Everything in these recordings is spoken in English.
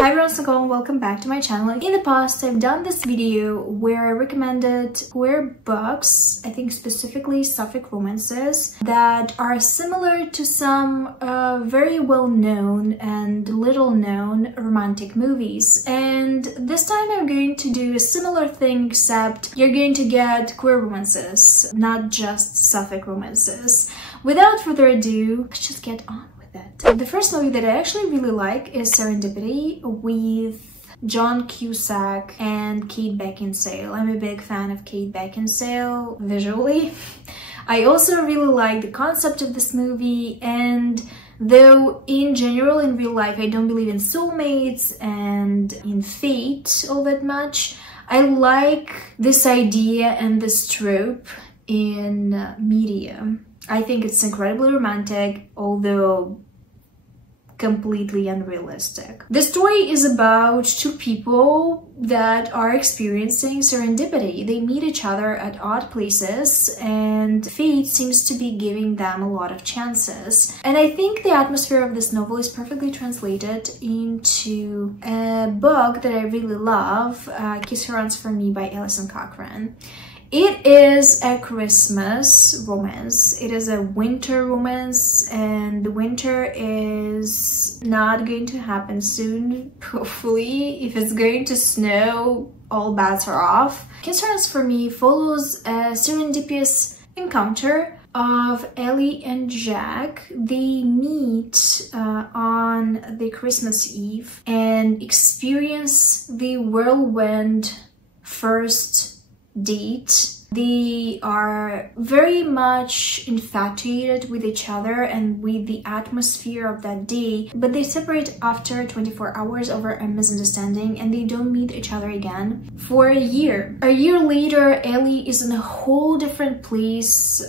Hi everyone, welcome back to my channel. In the past, I've done this video where I recommended queer books, I think specifically Sapphic romances, that are similar to some very well-known and little-known romantic movies. And this time I'm going to do a similar thing, except you're going to get queer romances, not just Sapphic romances. Without further ado, let's just get on. The first movie that I actually really like is Serendipity with John Cusack and Kate Beckinsale. I'm a big fan of Kate Beckinsale visually. I also really like the concept of this movie, and though in general in real life I don't believe in soulmates and in fate all that much, I like this idea and this trope in media. I think it's incredibly romantic, although completely unrealistic. The story is about two people that are experiencing serendipity. They meet each other at odd places and fate seems to be giving them a lot of chances. And I think the atmosphere of this novel is perfectly translated into a book that I really love, Kiss Her Once For Me by Alison Cochrane. It is a Christmas romance. It is a winter romance, and the winter is not going to happen soon, hopefully. If it's going to snow, all bets are off. Kiss Her Once For Me follows a serendipitous encounter of Ellie and Jack. They meet on the Christmas Eve and experience the whirlwind first date. They are very much infatuated with each other and with the atmosphere of that day, but they separate after 24 hours over a misunderstanding and they don't meet each other again for a year. A year later, Ellie is in a whole different place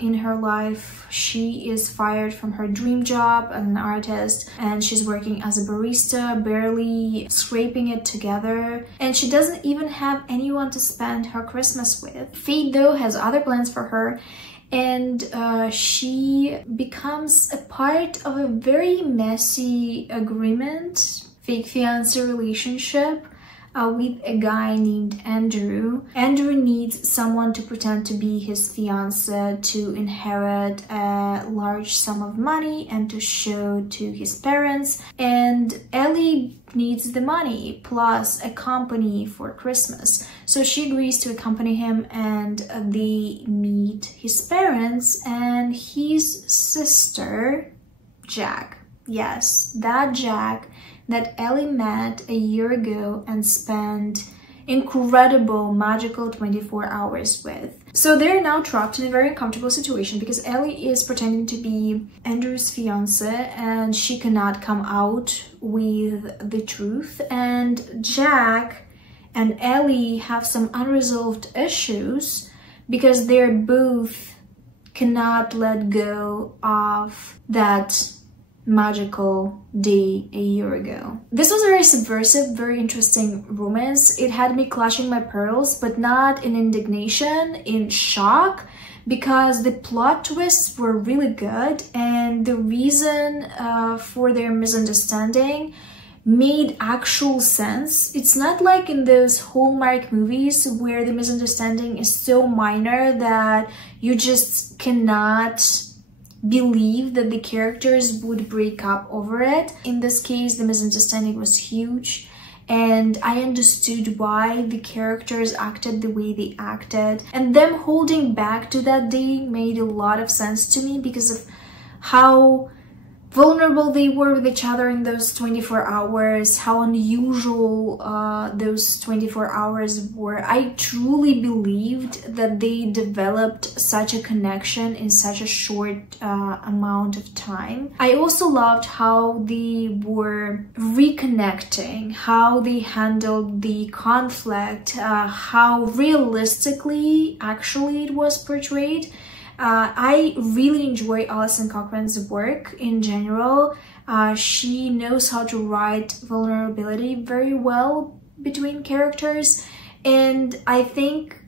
in her life. She is fired from her dream job as an artist and she's working as a barista, barely scraping it together, and she doesn't even have anyone to spend her Christmas with. Fate, though, has other plans for her, and she becomes a part of a very messy agreement, fake fiance relationship with a guy named Andrew. Andrew needs someone to pretend to be his fiance to inherit a large sum of money and to show to his parents, and Ellie needs the money plus a company for Christmas. So she agrees to accompany him and they meet his parents and his sister, Jack. Yes, that Jack that Ellie met a year ago and spent incredible magical 24 hours with. So they're now trapped in a very uncomfortable situation because Ellie is pretending to be Andrew's fiance and she cannot come out with the truth, and Jack and Ellie have some unresolved issues because they're both cannot let go of that magical day a year ago. This was a very subversive, very interesting romance. It had me clutching my pearls, but not in indignation, in shock, because the plot twists were really good and the reason for their misunderstanding made actual sense. It's not like in those Hallmark movies where the misunderstanding is so minor that you just cannot believe that the characters would break up over it. In this case, the misunderstanding was huge and I understood why the characters acted the way they acted, and them holding back to that day made a lot of sense to me because of how vulnerable they were with each other in those 24 hours, how unusual those 24 hours were. I truly believed that they developed such a connection in such a short amount of time. I also loved how they were reconnecting, how they handled the conflict, how realistically actually it was portrayed. I really enjoy Alison Cochrane's work in general. She knows how to write vulnerability very well between characters, and I think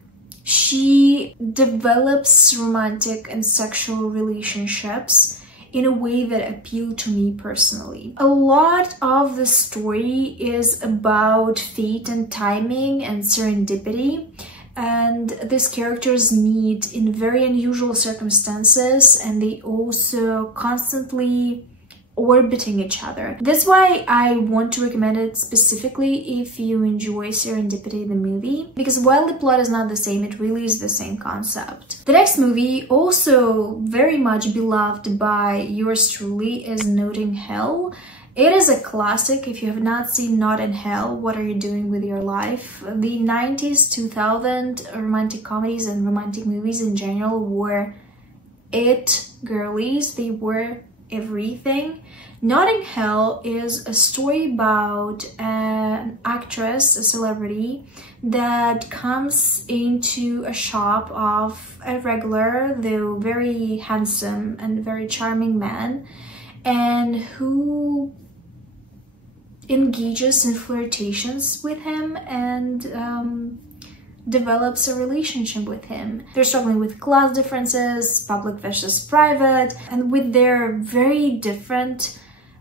she develops romantic and sexual relationships in a way that appealed to me personally. A lot of the story is about fate and timing and serendipity, and these characters meet in very unusual circumstances, and they also constantly orbiting each other. That's why I want to recommend it specifically if you enjoy Serendipity the movie, because while the plot is not the same, it really is the same concept. The next movie, also very much beloved by yours truly, is 𝕊𝕆𝕀𝕀𝕇. It is a classic. If you have not seen 𝕊𝕆𝕀𝕀, what are you doing with your life? The 90s, 2000 romantic comedies and romantic movies in general were it. Girlies, they were everything. 𝕊𝕆𝕀𝕀𝕇 is a story about an actress, a celebrity, that comes into a shop of a regular, though very handsome and very charming man, and who engages in flirtations with him and develops a relationship with him. They're struggling with class differences, public versus private, and with their very different,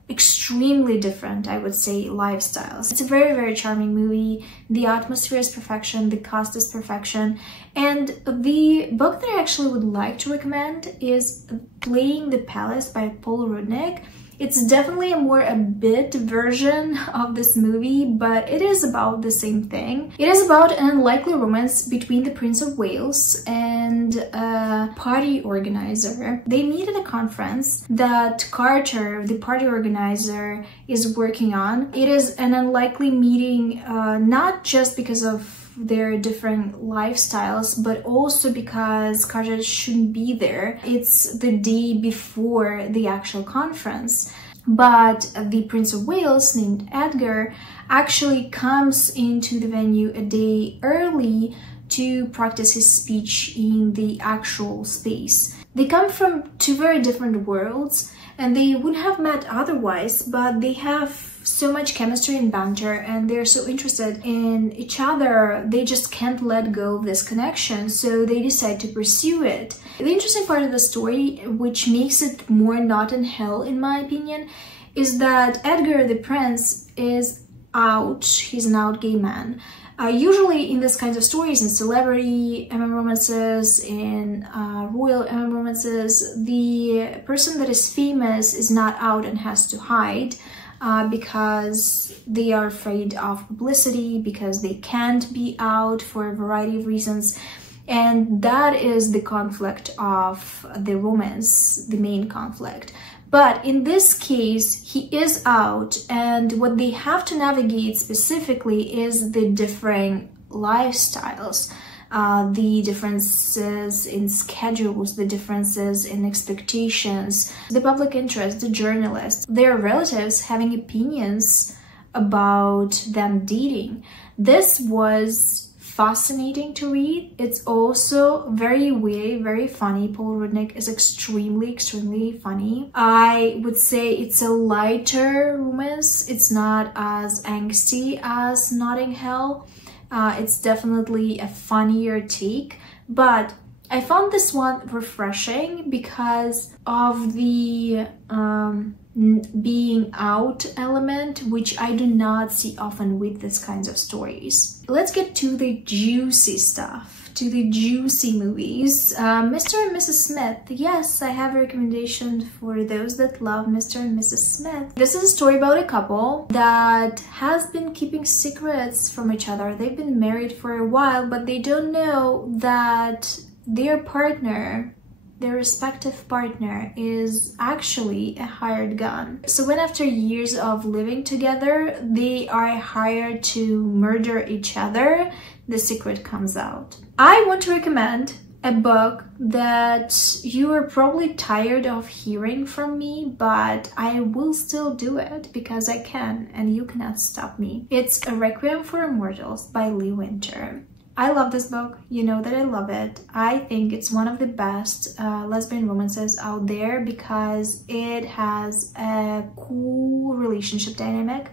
extremely different, I would say, lifestyles. It's a very, very charming movie. The atmosphere is perfection, the cast is perfection, and the book that I actually would like to recommend is Playing the Palace by 𝕊𝕆ℙ𝕀𝔸𝕃. It's definitely a more abit version of this movie, but it is about the same thing. It is about an unlikely romance between the Prince of Wales and a party organizer. They meet at a conference that Carter, the party organizer, is working on. It is an unlikely meeting, not just because of their different lifestyles, but also because Carter shouldn't be there. It's the day before the actual conference, but the Prince of Wales, named Edgar, actually comes into the venue a day early to practice his speech in the actual space. They come from two very different worlds, and they wouldn't have met otherwise, but they have so much chemistry and banter, and they're so interested in each other, they just can't let go of this connection, so they decide to pursue it. The interesting part of the story, which makes it more 𝕊𝕆𝕀𝕀𝕇 in my opinion, is that Edgar the prince is out. He's an out gay man. Usually in these kinds of stories, in celebrity romances, in royal romances, the person that is famous is not out and has to hide because they are afraid of publicity, because they can't be out for a variety of reasons. And that is the conflict of the romance, the main conflict. But in this case, he is out, and what they have to navigate specifically is the differing lifestyles, the differences in schedules, the differences in expectations, the public interest, the journalists, their relatives having opinions about them dating. This was fascinating to read. It's also very witty, very funny. 𝕊𝕆𝕀𝕀𝕇 is extremely funny. I would say it's a lighter romance. It's not as angsty as 𝕊𝕆𝕀𝕀𝕇. It's definitely a funnier take, but I found this one refreshing because of the being out element, which I do not see often with these kinds of stories. Let's get to the juicy stuff, to the juicy movies. Mr. and Mrs. Smith. Yes, I have a recommendation for those that love Mr. and Mrs. Smith. This is a story about a couple that has been keeping secrets from each other. They've been married for a while, but they don't know that their partner, their respective partner, is actually a hired gun. So when after years of living together, they are hired to murder each other, the secret comes out. I want to recommend a book that you are probably tired of hearing from me, but I will still do it because I can, and you cannot stop me. It's A Requiem for Immortals by Lee Winter. I love this book. You know that I love it. I think it's one of the best lesbian romances out there because it has a cool relationship dynamic.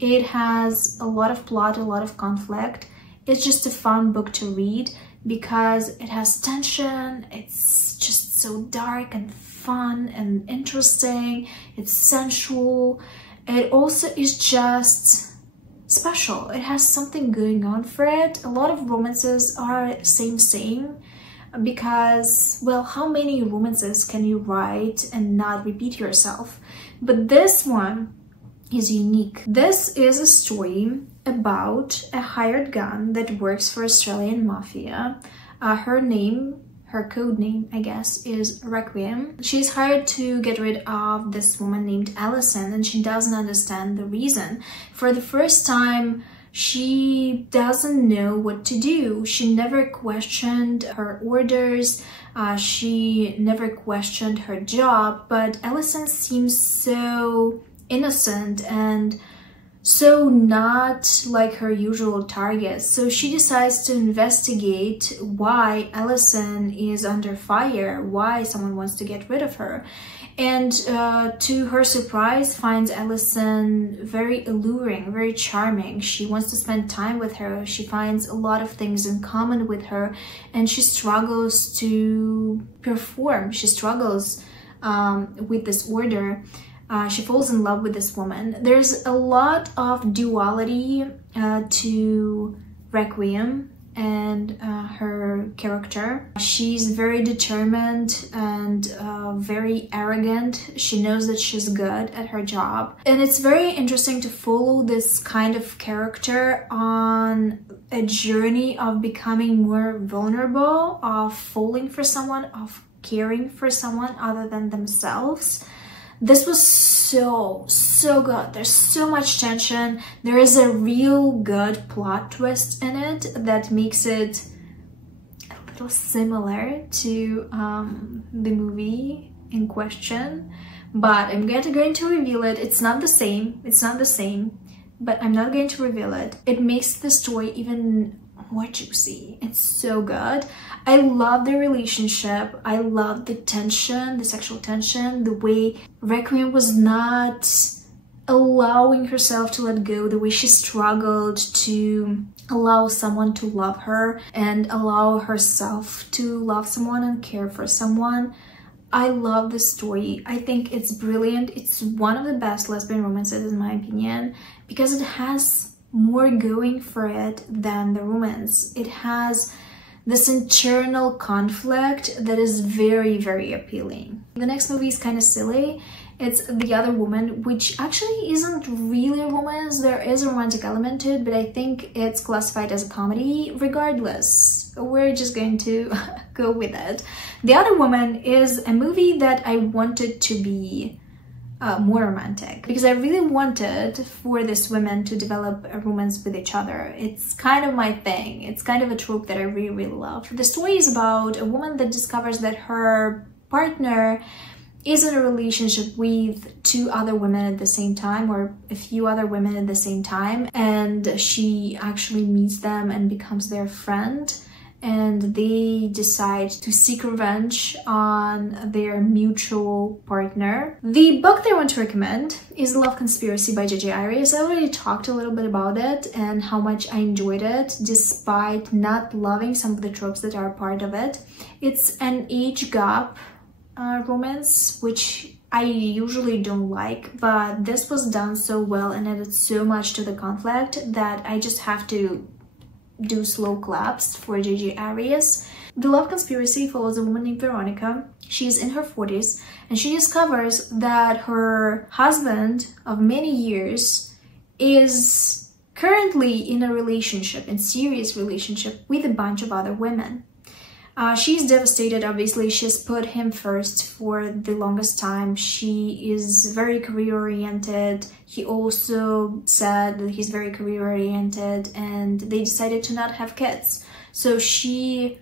It has a lot of plot, a lot of conflict. It's just a fun book to read. because it has tension. It's just so dark and fun and interesting. It's sensual. It also is just special. It has something going on for it. A lot of romances are same because, well, how many romances can you write and not repeat yourself? But this one is unique. This is a story about a hired gun that works for Australian mafia. Her code name, I guess, is Requiem. She's hired to get rid of this woman named Allison, and she doesn't understand the reason. For the first time, she doesn't know what to do. She never questioned her orders. She never questioned her job, but Allison seems so innocent and so not like her usual target. So she decides to investigate why Allison is under fire, why someone wants to get rid of her. And to her surprise, finds Allison very alluring, very charming. She wants to spend time with her. She finds a lot of things in common with her, and she struggles to perform. She struggles with this order. She falls in love with this woman. There's a lot of duality to Requiem and her character. She's very determined and very arrogant. She knows that she's good at her job. And it's very interesting to follow this kind of character on a journey of becoming more vulnerable, of falling for someone, of caring for someone other than themselves. This was so good. There's so much tension. There is a real good plot twist in it that makes it a little similar to the movie in question, but I'm going to reveal it. It's not the same, but I'm not going to reveal it. It makes the story even more juicy. It's so good. I love the relationship. I love the tension, the sexual tension, the way Requiem was not allowing herself to let go, the way she struggled to allow someone to love her and allow herself to love someone and care for someone. I love the story. I think it's brilliant. It's one of the best lesbian romances in my opinion, because it has more going for it than the romance. It has this internal conflict that is very appealing. The next movie is kind of silly. It's The Other Woman, which actually isn't really a romance. There is a romantic element to it, but I think it's classified as a comedy. Regardless, we're just going to go with it. The Other Woman is a movie that I wanted to be more romantic, because I really wanted for these women to develop a romance with each other. It's kind of my thing. It's kind of a trope that I really love. The story is about a woman that discovers that her partner is in a relationship with two other women at the same time, or a few other women at the same time, and she actually meets them and becomes their friend, and they decide to seek revenge on their mutual partner. The book that I want to recommend is Love Conspiracy by J.J. Arias. I already talked a little bit about it and how much I enjoyed it, despite not loving some of the tropes that are part of it. It's an age gap romance, which I usually don't like, but this was done so well and added so much to the conflict that I just have to do slow claps for J.J. Arias. The Love Conspiracy follows a woman named Veronica. She's in her 40s and she discovers that her husband of many years is currently in a relationship, in serious relationship, with a bunch of other women. She's devastated, obviously. She's put him first for the longest time. She is very career-oriented. He also said that he's very career-oriented, and they decided to not have kids. So she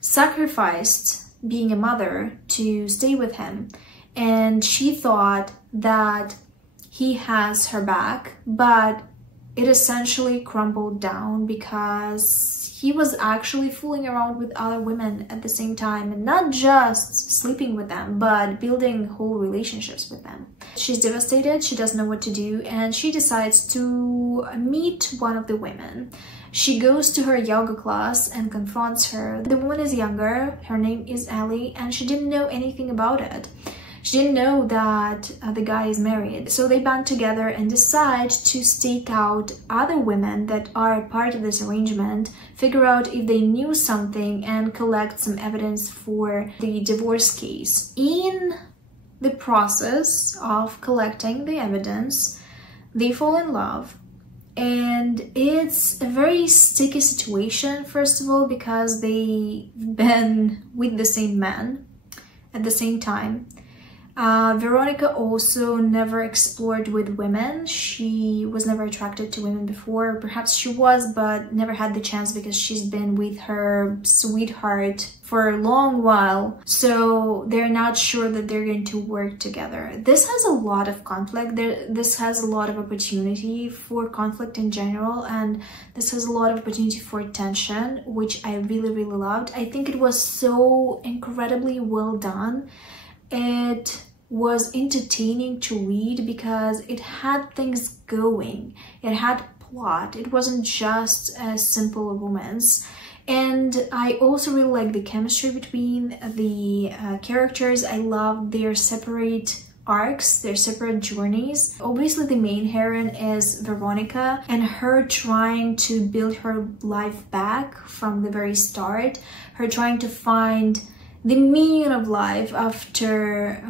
sacrificed being a mother to stay with him. And she thought that he has her back, but it essentially crumbled down because he was actually fooling around with other women at the same time, and not just sleeping with them, but building whole relationships with them. She's devastated, she doesn't know what to do, and she decides to meet one of the women. She goes to her yoga class and confronts her. The woman is younger, her name is Ellie, and she didn't know anything about it. She didn't know that the guy is married. So they band together and decide to stake out other women that are part of this arrangement, figure out if they knew something, and collect some evidence for the divorce case. In the process of collecting the evidence, they fall in love. And it's a very sticky situation, first of all, because they've been with the same man at the same time. Veronica also never explored with women. She was never attracted to women before. Perhaps she was, but never had the chance because she's been with her sweetheart for a long while. So they're not sure that they're going to work together. This has a lot of conflict. This has a lot of opportunity for conflict in general, and this has a lot of opportunity for tension, which I really, really loved. I think it was so incredibly well done. It was entertaining to read because it had things going. It had plot. It wasn't just a simple romance. And I also really like the chemistry between the characters. I love their separate arcs, their separate journeys. Obviously the main heroine is Veronica, and her trying to build her life back from the very start, her trying to find the meaning of life after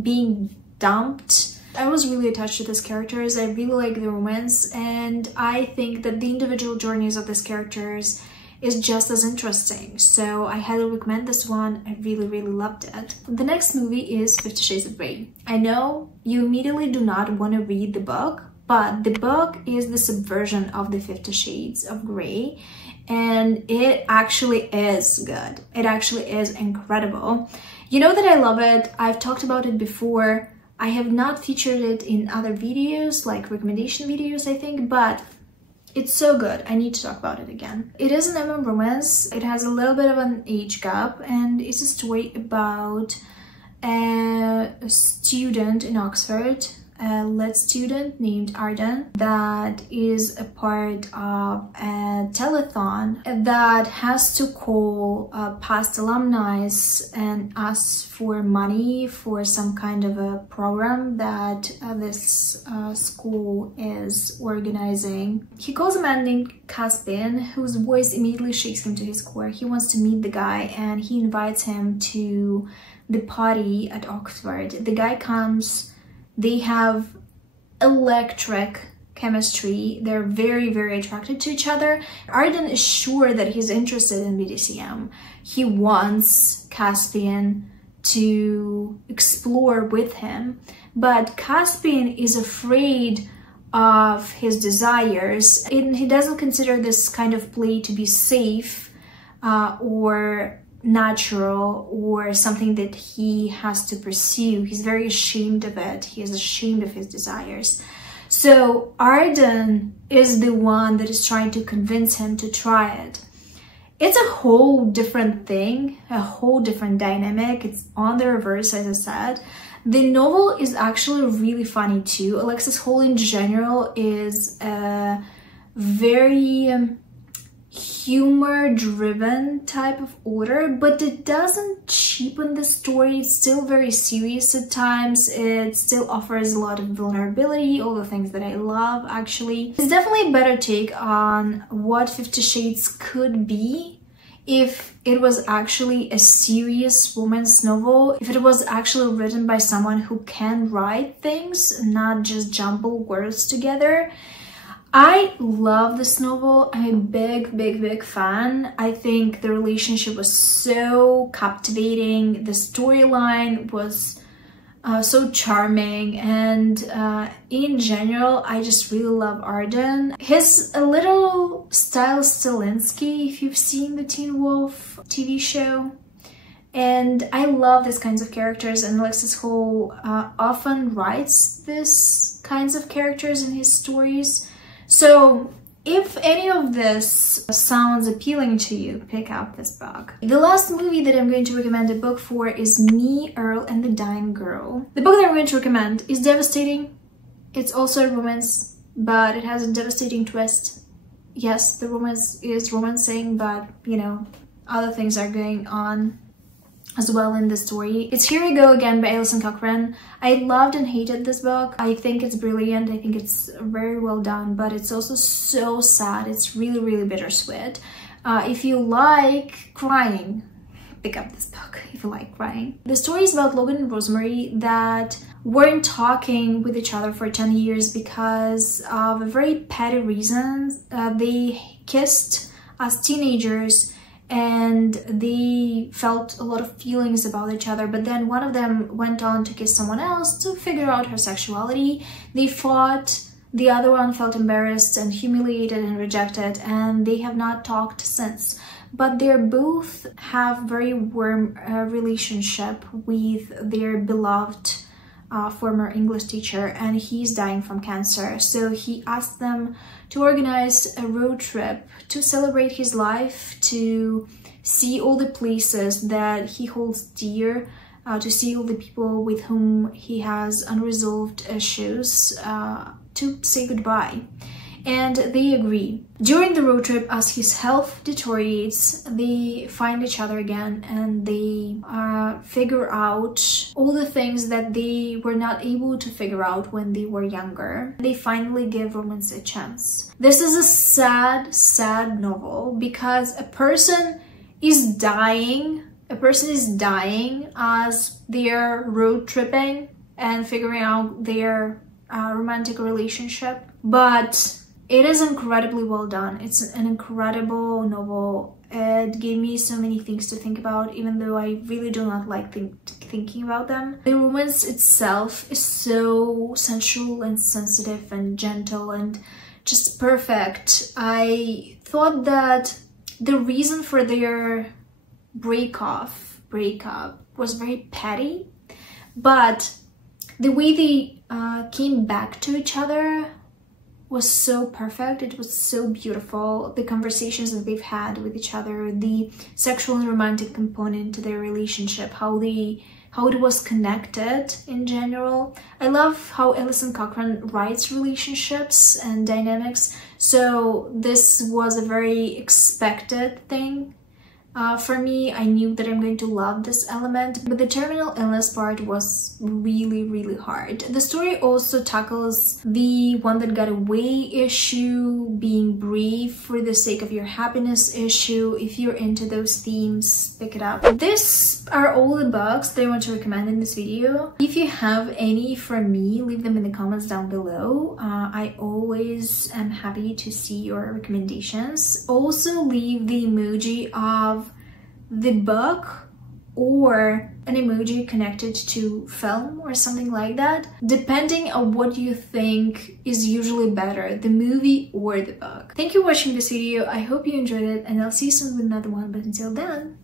being dumped. I was really attached to these characters. I really like the romance, and I think that the individual journeys of these characters is just as interesting. So I highly recommend this one. I really, really loved it. The next movie is 50 Shades of Grey. I know you immediately do not want to read the book, but the book is the subversion of the 50 Shades of Grey. And it actually is good. It actually is incredible. You know that I love it. I've talked about it before. I have not featured it in other videos, like recommendation videos, I think, but it's so good. I need to talk about it again. It is an MM romance. It has a little bit of an age gap, and it's a story about a student in Oxford, a lit student named Arden, that is a part of a telethon that has to call past alumni and ask for money for some kind of a program that this school is organizing. He calls a man named Caspian, whose voice immediately shakes him to his core. He wants to meet the guy, and he invites him to the party at Oxford. The guy comes. They have electric chemistry. They're very, very attracted to each other. Arden is sure that he's interested in BDSM. He wants Caspian to explore with him, but Caspian is afraid of his desires, and he doesn't consider this kind of play to be safe or natural or something that he has to pursue. He's very ashamed of it. He is ashamed of his desires. So Arden is the one that is trying to convince him to try it. It's a whole different thing, a whole different dynamic. It's on the reverse, as I said. The novel is actually really funny too. Alexis Hall in general is a very humor-driven type of author, but it doesn't cheapen the story. It's still very serious at times. It still offers a lot of vulnerability, all the things that I love, actually. It's definitely a better take on what 50 Shades could be if it was actually a serious romance novel, if it was actually written by someone who can write things, not just jumble words together. I love this novel. I'm a big, big, big fan. I think the relationship was so captivating. The storyline was so charming, and in general, I just really love Arden. He's a little style Stilinski, if you've seen the Teen Wolf TV show. And I love these kinds of characters, and Alexis Hall often writes these kinds of characters in his stories. So if any of this sounds appealing to you, pick up this book. The last movie that I'm going to recommend a book for is Me, Earl, and the Dying Girl. The book that I'm going to recommend is devastating. It's also a romance, but it has a devastating twist. Yes, the romance is romancing, but you know, other things are going on as well in the story. It's Here We Go Again by Alison Cochrane. I loved and hated this book. I think it's brilliant. I think it's very well done, but it's also so sad. It's really, really bittersweet. If you like crying, pick up this book if you like crying. The story is about Logan and Rosemary that weren't talking with each other for 10 years because of a very petty reasons. They kissed as teenagers and they felt a lot of feelings about each other, but then one of them went on to kiss someone else to figure out her sexuality. They fought, the other one felt embarrassed and humiliated and rejected, and they have not talked since. But they both have very warm relationship with their beloved former English teacher, and he's dying from cancer. So he asked them to organize a road trip to celebrate his life, to see all the places that he holds dear, to see all the people with whom he has unresolved issues, to say goodbye. And they agree. During the road trip, as his health deteriorates, they find each other again and they figure out all the things that they were not able to figure out when they were younger. They finally give romance a chance. This is a sad, sad novel because a person is dying. A person is dying as they're road tripping and figuring out their romantic relationship. But it is incredibly well done. It's an incredible novel. It gave me so many things to think about, even though I really do not like thinking about them. The romance itself is so sensual and sensitive and gentle and just perfect. I thought that the reason for their breakup was very petty, but the way they came back to each other was so perfect. It was so beautiful. The conversations that they've had with each other, the sexual and romantic component to their relationship, how it was connected in general. I love how Alison Cochrane writes relationships and dynamics, so this was a very expected thing. For me, I knew that I'm going to love this element, but the terminal illness part was really, really hard. The story also tackles the one that got away issue, being brave for the sake of your happiness issue. If you're into those themes, pick it up. These are all the books that I want to recommend in this video. If you have any from me, leave them in the comments down below. I always am happy to see your recommendations. Also leave the emoji of the book or an emoji connected to film or something like that, depending on what you think is usually better, the movie or the book. Thank you for watching this video. I hope you enjoyed it, and I'll see you soon with another one, but until then,